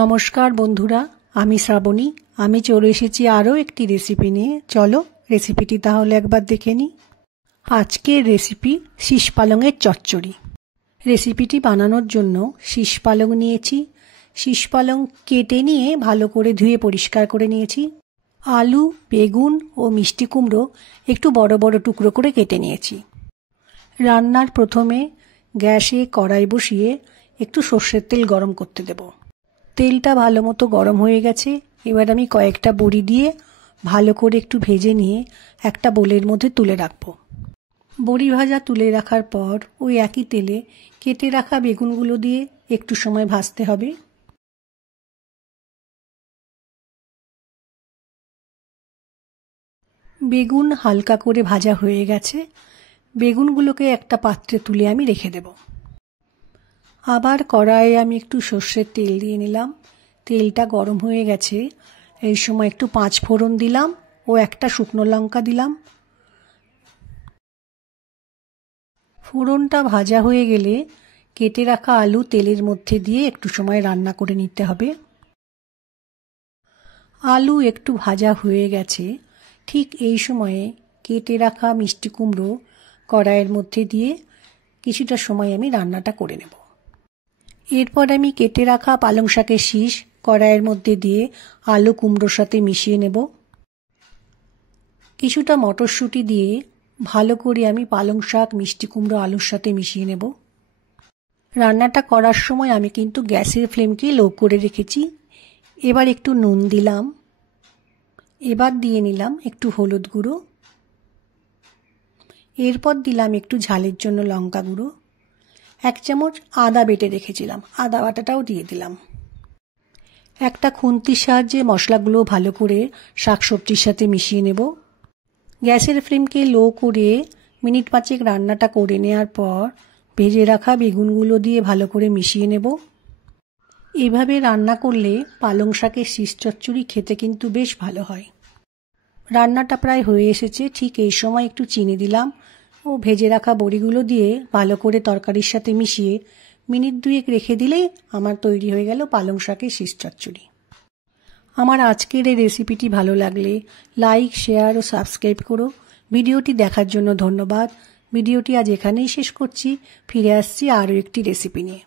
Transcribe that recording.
নমস্কার বন্ধুরা, আমি শ্রাবণী। আমি চলে এসেছি আরও একটি রেসিপি নিয়ে। চলো রেসিপিটি তাহলে একবার দেখে নিই। আজকের রেসিপি শীষ পালংয়ের চচ্চড়ি। রেসিপিটি বানানোর জন্য শীষ পালং নিয়েছি। শীষ পালং কেটে নিয়ে ভালো করে ধুয়ে পরিষ্কার করে নিয়েছি। আলু, বেগুন ও মিষ্টি কুমড়ো একটু বড় বড় টুকরো করে কেটে নিয়েছি। রান্নার প্রথমে গ্যাসে কড়াই বসিয়ে একটু সর্ষের তেল গরম করতে দেব। তেলটা ভালো মতো গরম হয়ে গেছে। এবার আমি কয়েকটা বড়ি দিয়ে ভালো করে একটু ভেজে নিয়ে একটা বোলের মধ্যে তুলে রাখবো। বড়ি ভাজা তুলে রাখার পর ওই একই তেলে কেটে রাখা বেগুনগুলো দিয়ে একটু সময় ভাজতে হবে। বেগুন হালকা করে ভাজা হয়ে গেছে। বেগুনগুলোকে একটা পাত্রে তুলে আমি রেখে দেব। আবার কড়াইয়ে আমি একটু সর্ষের তেল দিয়ে নিলাম। তেলটা গরম হয়ে গেছে। এই সময় একটু 5 ফোড়ন দিলাম ও একটা শুকনো লঙ্কা দিলাম। ফোড়নটা ভাজা হয়ে গেলে কেটে রাখা আলু তেলের মধ্যে দিয়ে একটু সময় রান্না করে নিতে হবে। আলু একটু ভাজা হয়ে গেছে। ঠিক এই সময়ে কেটে রাখা মিষ্টি কুমড়ো কড়াইয়ের মধ্যে দিয়ে কিছুটা সময় আমি রান্নাটা করে নেব। এরপর আমি কেটে রাখা পালং শাকের শীষ কড়াইয়ের মধ্যে দিয়ে আলু কুমড়োর সাথে মিশিয়ে নেব। কিছুটা মটরশুঁটি দিয়ে ভালো করে আমি পালং শাক মিষ্টি কুমড়ো আলুর সাথে মিশিয়ে নেব। রান্নাটা করার সময় আমি কিন্তু গ্যাসের ফ্লেমকে লো করে রেখেছি। এবার একটু নুন দিলাম। এবার দিয়ে নিলাম একটু হলুদ গুঁড়ো। এরপর দিলাম একটু ঝালের জন্য লঙ্কা গুঁড়ো। 1 চামচ আদা বেটে রেখেছিলাম, আদা বাটাটাও দিয়ে দিলাম। একটা খুন্তির সাহায্যে মশলাগুলো ভালো করে শাকসবজির সাথে মিশিয়ে নেব। গ্যাসের ফ্লেমকে লো করে মিনিট 5 রান্নাটা করে নেওয়ার পর ভেজে রাখা বেগুনগুলো দিয়ে ভালো করে মিশিয়ে নেব। এভাবে রান্না করলে পালং শাকের শীষ চচ্চড়ি খেতে কিন্তু বেশ ভালো হয়। রান্নাটা প্রায় হয়ে এসেছে। ঠিক এই সময় একটু চিনি দিলাম ও ভেজে রাখা বড়িগুলো দিয়ে ভালো করে তরকারির সাথে মিশিয়ে মিনিট 2 রেখে দিলেই আমার তৈরি হয়ে গেল পালং শাকের শীষ চচ্চড়ি। আমার আজকের এই রেসিপিটি ভালো লাগলে লাইক, শেয়ার ও সাবস্ক্রাইব করো। ভিডিওটি দেখার জন্য ধন্যবাদ। ভিডিওটি আজ এখানেই শেষ করছি। ফিরে আসছি আরও একটি রেসিপি নিয়ে।